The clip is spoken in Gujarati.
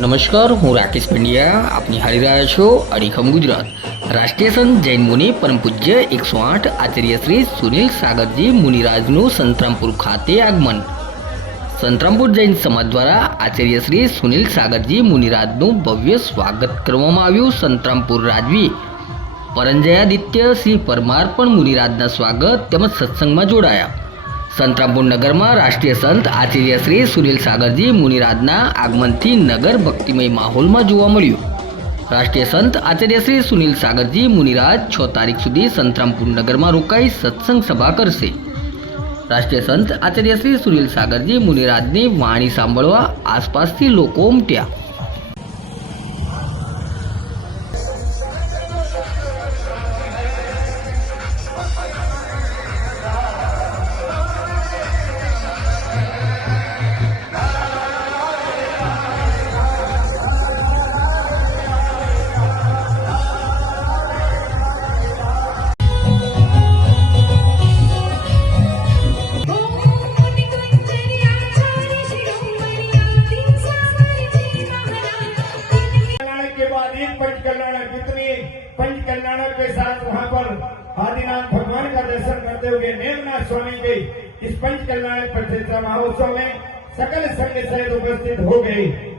નમસ્કાર, હું રાકેશ પંડ્યા, આપ નિહાળી રહ્યા છો અડીખમ ગુજરાત. રાષ્ટ્રીય સંત જૈન મુનિ પરમ પૂજ્ય એકસો આઠ આચાર્ય શ્રી સુનિલ સાગરજી મુનિરાજનું સંતરામપુર ખાતે આગમન. સંતરામપુર જૈન સમાજ દ્વારા આચાર્ય શ્રી સુનિલ સાગરજી મુનિરાજનું ભવ્ય સ્વાગત કરવામાં આવ્યું સંતરામપુર રાજવી. પરંજયાદિત્ય સિંહ પરમાર પણ મુનિરાજના સ્વાગત તેમજ સત્સંગમાં જોડાયા. સંતરામપુર નગરમાં રાષ્ટ્રીય સંત આચાર્ય શ્રી સુનિલ સાગરજી મુનિરાજના આગમનથી નગર ભક્તિમય માહોલમાં જોવા મળ્યું. રાષ્ટ્રીય સંત આચાર્ય શ્રી સુનિલ સાગરજી મુનિરાજ છ તારીખ સુધી સંતરામપુર નગરમાં રોકાઈ સત્સંગ સભા કરશે. રાષ્ટ્રીય સંત આચાર્ય શ્રી સુનિલ સાગરજી મુનિરાજની વાણી સાંભળવા આસપાસથી લોકો ઉમટ્યા. कल्याण के बाद एक पंच कल्याण कितने पंच कल्याण के साथ वहाँ पर आदिनाथ भगवान का दर्शन करते हुए नेमनाथ स्वामी के इस पंच कल्याण प्रतिष्ठा महोत्सव में सकल संघ सहित उपस्थित हो गए।